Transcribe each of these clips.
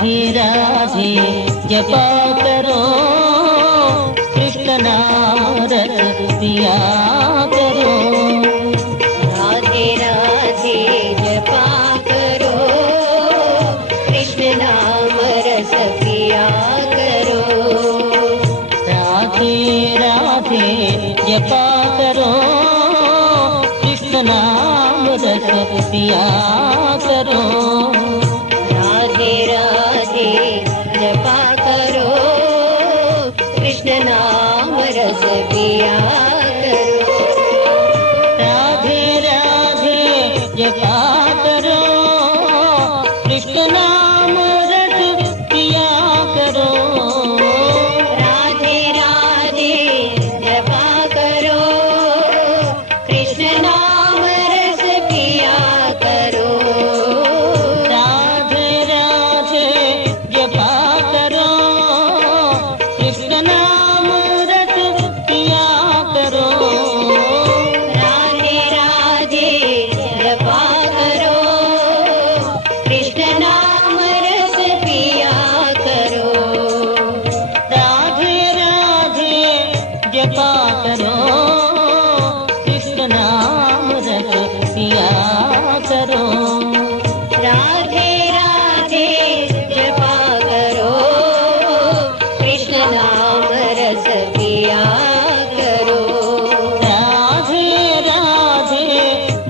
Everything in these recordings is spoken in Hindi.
राधे राधे जपा करो, कृष्ण नाम रस पिया करो। राधे राधे जपा करो, कृष्ण नाम रस पिया करो। राधे राधे जपा करो, कृष्ण नाम रस पिया करो। राधे राधे जपा करो, कृष्ण नाम रस पिया करो। राधे राधे जपा करो, कृष्ण नाम रस पिया करो। राधे राधे जपा करो, कृष्ण नाम रस पिया करो। राधे राधे जपा करो, कृष्ण नाम रस पिया करो। राधे राधे जपा करो, कृष्ण नाम रस पिया करो। राधे राधे जपा करो, कृष्ण नाम रस पिया करो। राधे राधे जपा करो, कृष्ण नाम रस पिया करो। राधे राधे जपा करो, कृष्ण नाम रस पिया करो। राधे राधे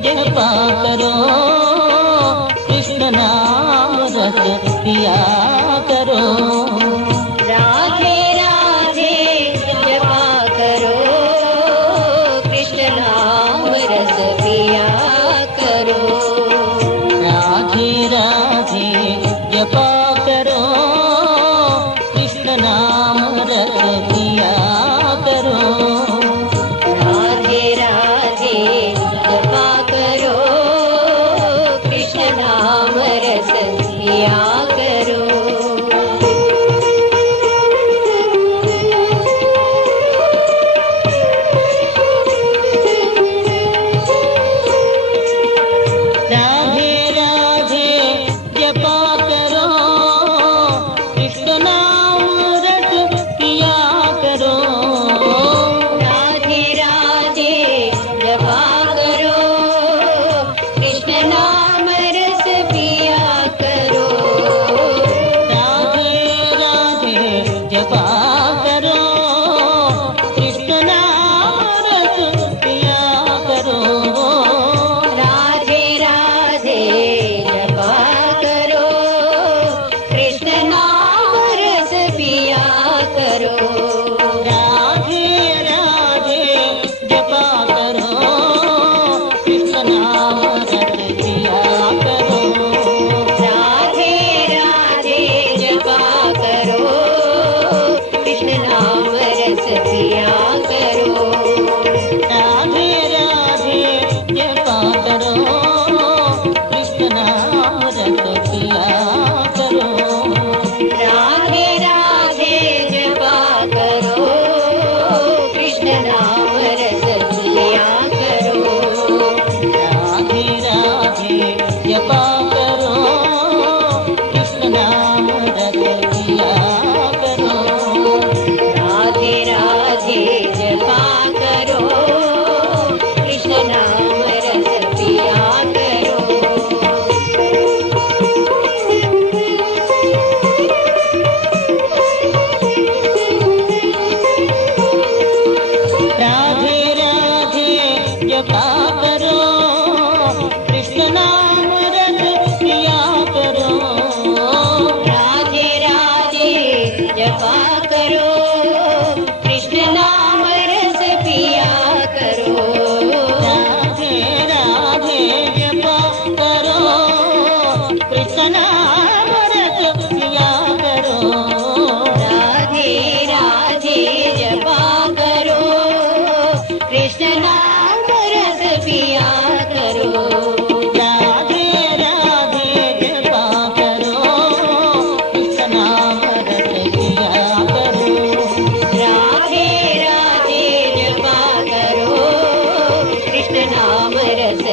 जपा करो, कृष्ण नाम रस पिया करो। राधे राधे जपा करो, कृष्ण नाम रस पिया करो। राधे राधे जपा करो, कृष्ण नाम रस पिया करो। राधे राधे जपा करो, कृष्ण नाम रस पिया करो। राधे राधे जपा करो, कृष्ण नाम रस पिया करो। राधे राधे जपा करो, कृष्ण नाम रस पिया करो। राधे राधे जपा करो, कृष्ण नाम रस पिया करो। राधे राधे जपा करो, कृष्ण नाम रस पिया करो। राधे राधे जपा करो, कृष्ण नाम रस पिया करो। राधे राधे जपा करो, कृष्ण नाम रस पिया करो। राधे राधे जपा करो, कृष्ण नाम रस पिया करो। राधे राधे जपा करो, कृष्ण नाम रस पिया करो। राधे राधे जपा करो, कृष्ण नाम रस पिया करो। राधे राधे जपा करो, कृष्ण नाम रस पिया करो। राधे राधे जपा करो, कृष्ण नाम रस पिया करो। राधे राधे जपा करो, कृष्ण नाम रस पिया करो। राधे राधे जपा करो, कृष्ण नाम रस पिया करो। राधे राधे जपा करो, कृष्ण नाम रस पिया करो। राधे राधे जपा करो, कृष्ण नाम रस